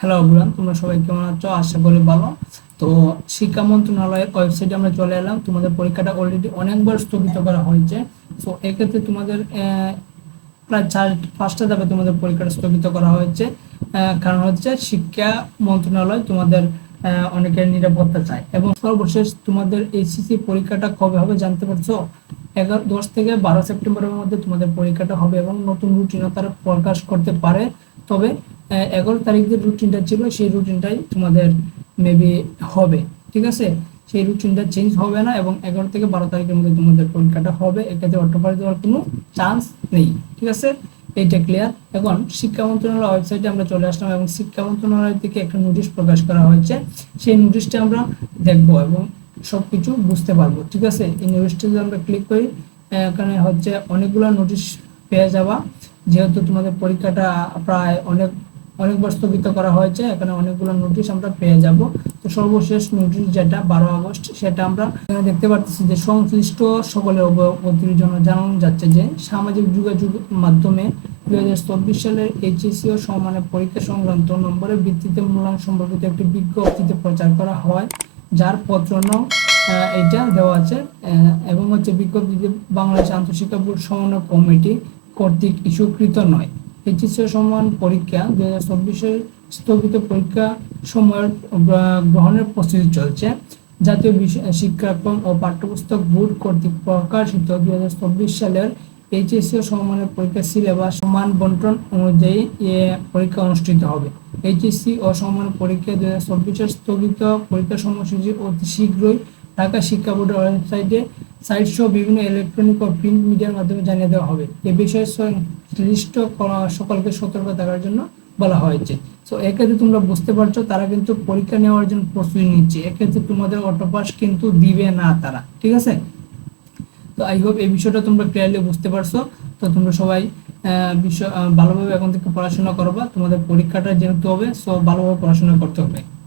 Hello অবুরান তোমরা সবাই কেমন আছো? আশা করি ভালো। তো শিক্ষা মন্ত্রণালয়ের ওয়েবসাইটে আমরা চলে এলাম। তোমাদের পরীক্ষাটা অলরেডি অনেকবার স্থগিত করা হয়েছে। তো এক্ষেত্রে তোমাদের প্রায় চার, পাঁচটা ধাপে তোমাদের পরীক্ষাটা স্থগিত করা হয়েছে। কারণ হচ্ছে শিক্ষা মন্ত্রণালয় তোমাদের অনেকের নিরাপত্তা চায়। এবং সর্বশেষ তোমাদের এইচএসসি পরীক্ষাটা কবে হবে জানতে পারছ? এগারো, দশ থেকে বারো সেপ্টেম্বরের মধ্যে তোমাদের পরীক্ষাটা হবে এবং নতুন রুটিনও তারা প্রকাশ করতে পারে। তবে এগারো তারিখ যে রুটিনটা ছিল, সেই রুটিনটাই তোমাদের মেবি হবে, ঠিক আছে? সেই রুটিনটা চেঞ্জ হবে না এবং এগারো থেকে বারো তারিখের মধ্যে তোমাদের পরীক্ষাটা হবে, এক্ষেত্রে অটোপাস দেওয়ার কোনো চান্স নেই, ঠিক আছে? এইটা ক্লিয়ার এখন শিক্ষা মন্ত্রণালয় ওয়েবসাইটে আমরা চলে আসলাম এবং শিক্ষা মন্ত্রণালয় থেকে একটা নোটিশ প্রকাশ করা হয়েছে। সেই নোটিশটা আমরা দেখব এবং সবকিছু বুঝতে পারব, ঠিক আছে? এই নোটিশটা যদি আমরা ক্লিক করি, এখানে হচ্ছে অনেকগুলো নোটিশ পেয়ে যাবা। যেহেতু তোমাদের পরীক্ষাটা প্রায় অনেক অনেকবার স্থগিত করা হয়েছে। এখানে অনেকগুলো নোটিশ আমরা পেয়ে যাব। তো সর্বশেষ নোটিশ যেটা, বারো আগস্ট, সেটা আমরা এখানে দেখতে পাচ্ছি যে সংশ্লিষ্ট সকলের অবগতির জন্য জানানো যাচ্ছে যে সামাজিক যোগাযোগ মাধ্যমে দুই হাজার চব্বিশ সালের এইচএসসি ও সমানের পরীক্ষা সংক্রান্ত নম্বরের ভিত্তিতে মূল্যায়ন সম্পর্কিত একটি বিজ্ঞপ্তিতে প্রচার করা হয়। যার পত্র এইটা দেওয়া আছে এবং হচ্ছে বিজ্ঞপ্তিতে বাংলাদেশ আন্তঃশিক্ষা বোর্ড সমন্বয় কমিটি কর্তৃক ইস্যুকৃত নয়। এইচএসসি সমান পরীক্ষা, দুই হাজার চব্বিশের স্থগিত পরীক্ষা সময়ের গ্রহণের প্রস্তুতি চলছে। জাতীয় শিক্ষাক্রম ও পাঠ্যপুস্তক বোর্ড কর্তৃক প্রকাশিত দুই হাজার চব্বিশ সালের এইচএসসি সমমানের পরীক্ষা সিলেবাস সমান বন্টন অনুযায়ী, এ পরীক্ষা অনুষ্ঠিত হবে। এইচএসসি ও সমমানের পরীক্ষা দুই হাজার চব্বিশের স্থগিত পরীক্ষা সময়সূচি অতি শীঘ্রই ঢাকা শিক্ষা বোর্ডের ওয়েবসাইটে সাইট সহ বিভিন্ন ইলেকট্রনিক ও প্রিন্ট মিডিয়ার মাধ্যমে জানিয়ে দেওয়া হবে। এ বিষয়ে ক- সকলকে সতর্ক থাকার জন্য বলা হয়েছে। তো এক্ষেত্রে তোমরা বুঝতে পারছ, তারা কিন্তু পরীক্ষা নেওয়ার জন্য প্রস্তুতি নিচ্ছে। এক্ষেত্রে তোমাদের অটোপাস কিন্তু দিবে না তারা, ঠিক আছে? তো আই হোপ এই বিষয়টা তোমরা ক্লিয়ারলি বুঝতে পারছ। তো তোমরা সবাই বিষয় ভালোভাবে এখন থেকে পড়াশোনা করবা। তোমাদের পরীক্ষাটা যেহেতু হবে সো ভালোভাবে পড়াশোনা করতে হবে।